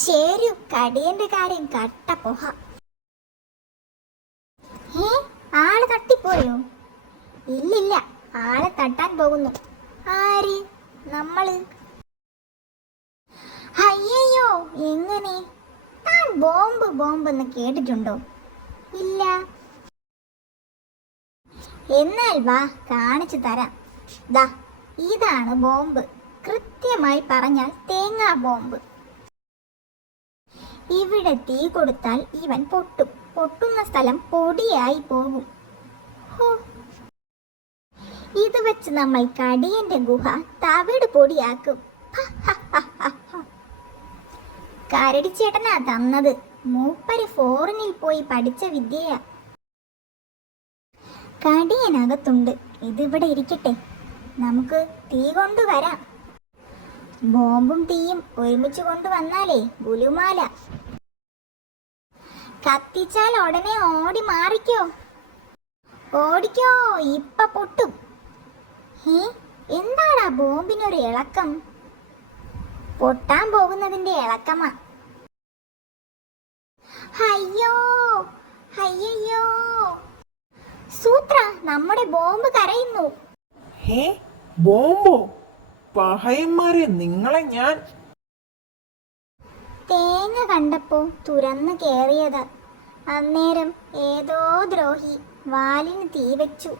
ശരി, കടിയന്റെ കാര്യം കട്ട പോഹ. ആള് തട്ടിപ്പോയോ? ഇല്ലില്ല, ആളെ തട്ടാൻ പോകുന്നു. ആര്? നമ്മള്. അയ്യോ, എങ്ങനെ? താൻ ബോംബ് ബോംബ് എന്ന് കേട്ടിട്ടുണ്ടോ? ഇല്ല. എന്നാൽ വാ, കാണിച്ചു തരാം. ദാ, ഇതാണ് ബോംബ്. കൃത്യമായി പറഞ്ഞാൽ തേങ്ങാ ബോംബ്. ഇവിടെ തീ കൊടുത്താൽ ഇവൻ പൊട്ടും. പൊട്ടുന്ന സ്ഥലം പൊടിയായി പോകും. ഇത് വെച്ച് നമ്മൾ കടിയന്റെ ഗുഹ തവിട് പൊടിയാക്കും. കരടിച്ചേട്ടനാ തന്നത്. മൂപ്പര് ഫോറിനിൽ പോയി പഠിച്ച വിദ്യയാ. കടിയനകത്തുണ്ട്. ഇതിവിടെ ഇരിക്കട്ടെ, നമുക്ക് തീ കൊണ്ടുവരാം. ബോംബും തീയും ഒരുമിച്ച് കൊണ്ടുവന്നാലേ ഗുലുമാല. കത്തിച്ചാൽ ഉടനെ ഓടി മാറിക്കോ. ഓടിക്കോ, ഇപ്പ പൊട്ടും. എന്താടാ ബോംബിനൊരു ഇളക്കം? പൊട്ടാൻ പോകുന്നതിന്റെ ഇളക്കമാ. അയ്യോ അയ്യോ, സൂത്ര, നമ്മുടെ ബോംബ് കരയുന്നു. ബോംബോ? പഹയന്മാരെ, നിങ്ങളെ ഞാൻ തേങ്ങ കണ്ടപ്പോ തുറന്നു കേറിയതാ. അന്നേരം ഏതോ ദ്രോഹി വാലിന് തീ വെച്ചു.